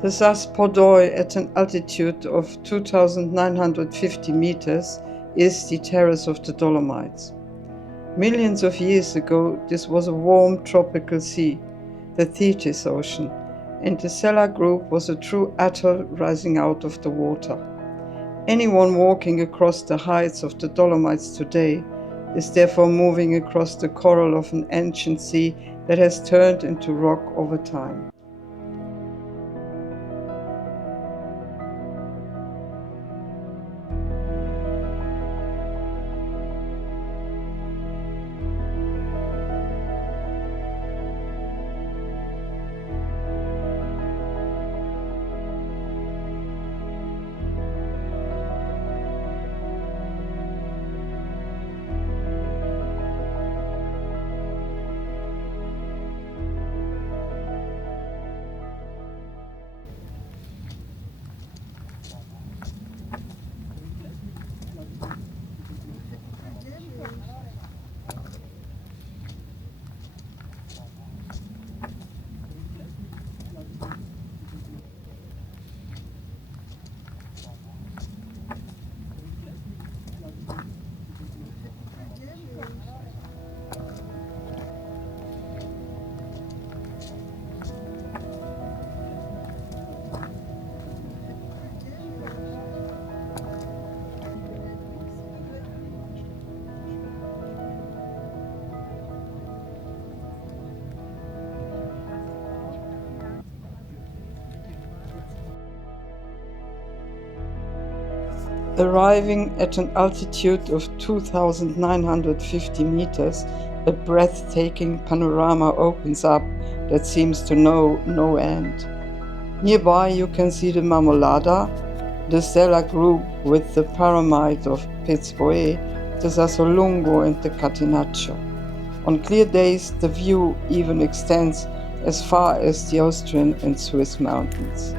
The PIZ Pordoi at an altitude of 2,950 meters is the terrace of the Dolomites. Millions of years ago, this was a warm tropical sea, the Tethys Ocean, and the Sella Group was a true atoll rising out of the water. Anyone walking across the heights of the Dolomites today is therefore moving across the coral of an ancient sea that has turned into rock over time. Arriving at an altitude of 2,950 meters, a breathtaking panorama opens up that seems to know no end. Nearby you can see the Marmolada, the Sella Group with the pyramid of Piz Boè, the Sassolungo and the Catenaccio. On clear days the view even extends as far as the Austrian and Swiss mountains.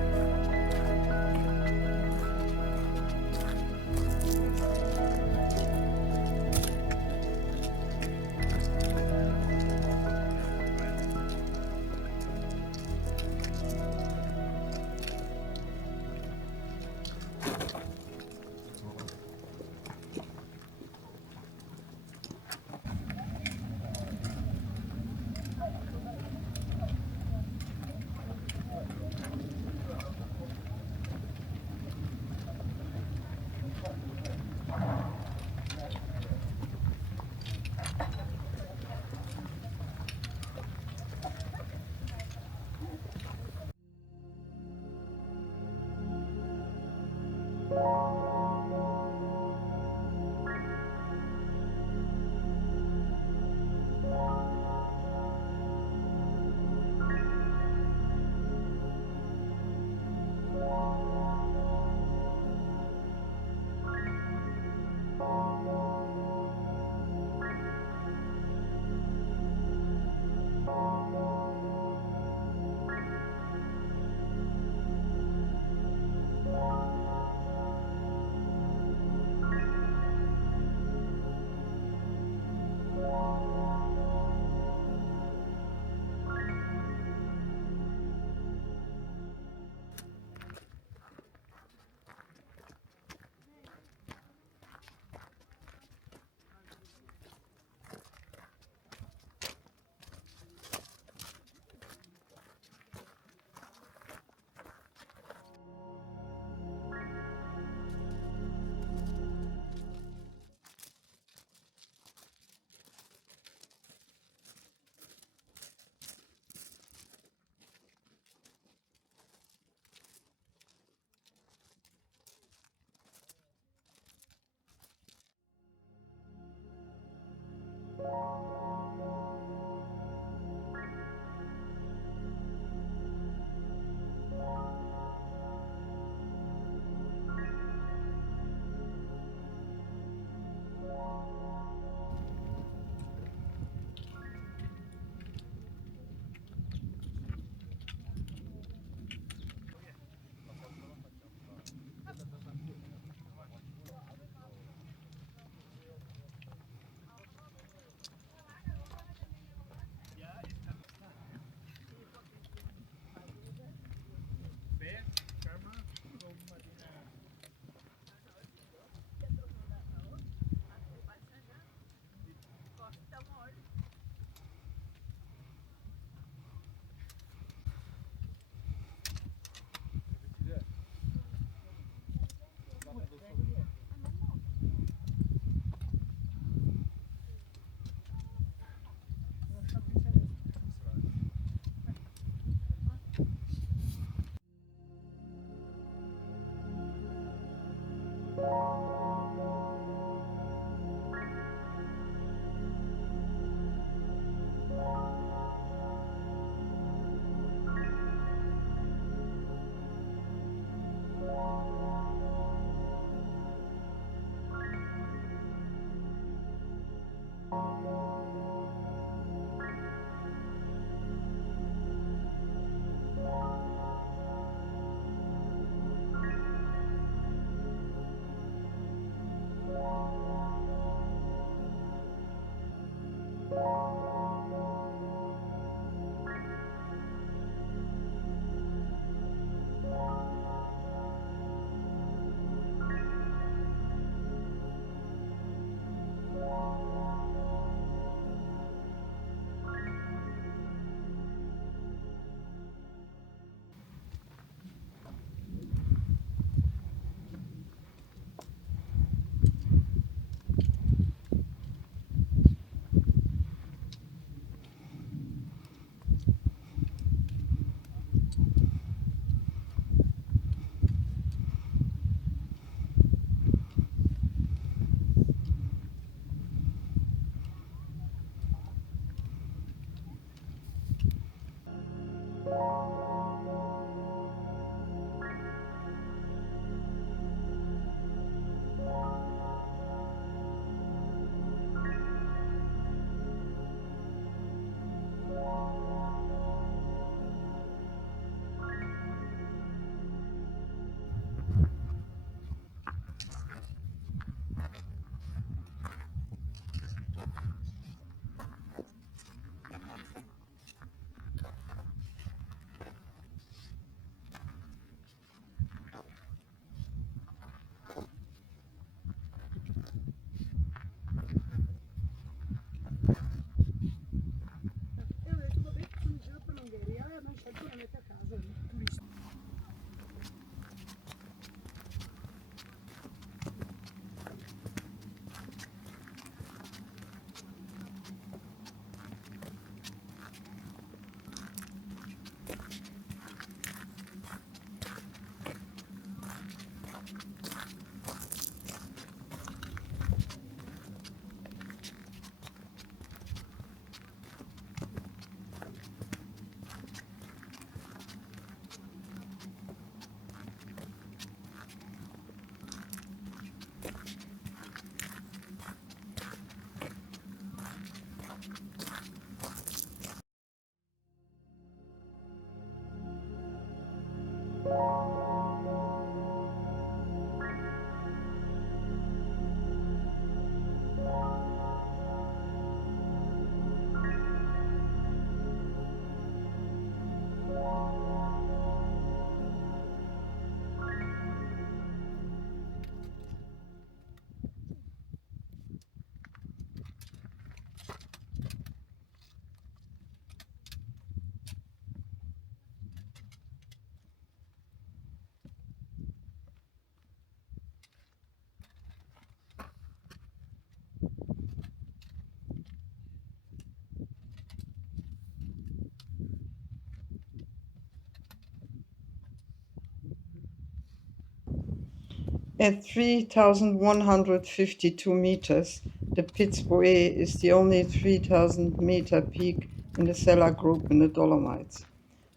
At 3,152 meters, the Piz Boe is the only 3,000-meter peak in the Sella Group in the Dolomites.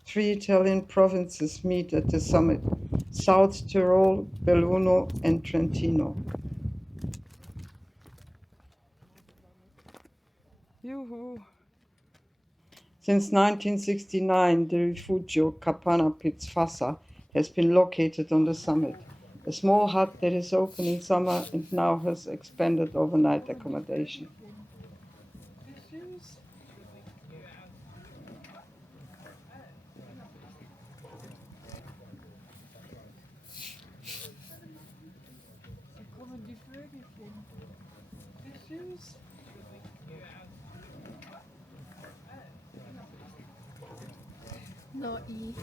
3 Italian provinces meet at the summit: South Tyrol, Belluno, and Trentino. Yoo-hoo! Since 1969, the Rifugio Forcella has been located on the summit, a small hut that is open in summer and now has expanded overnight accommodation. No, I.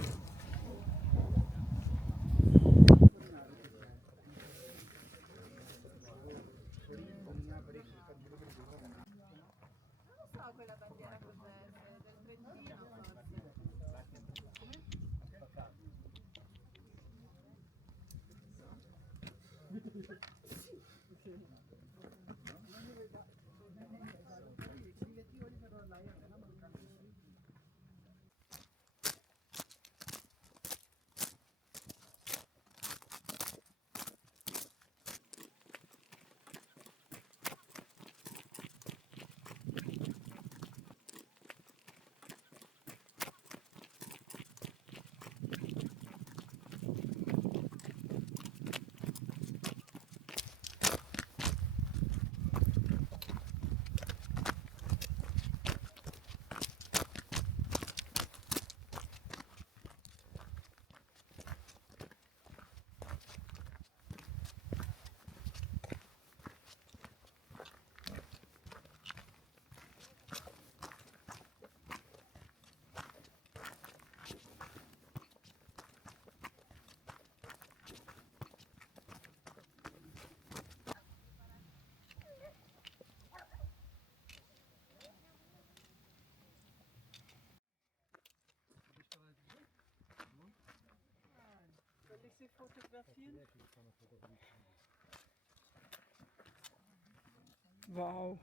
Wow.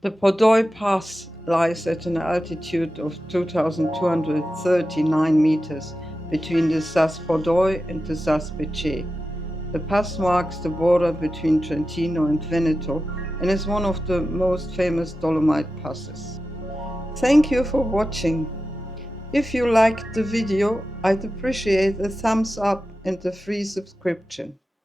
The Pordoi Pass lies at an altitude of 2,239 meters between the Sas Pordoi and the Sas Becce. The pass marks the border between Trentino and Veneto and is one of the most famous Dolomite passes. Thank you for watching. If you liked the video, I'd appreciate a thumbs up and a free subscription.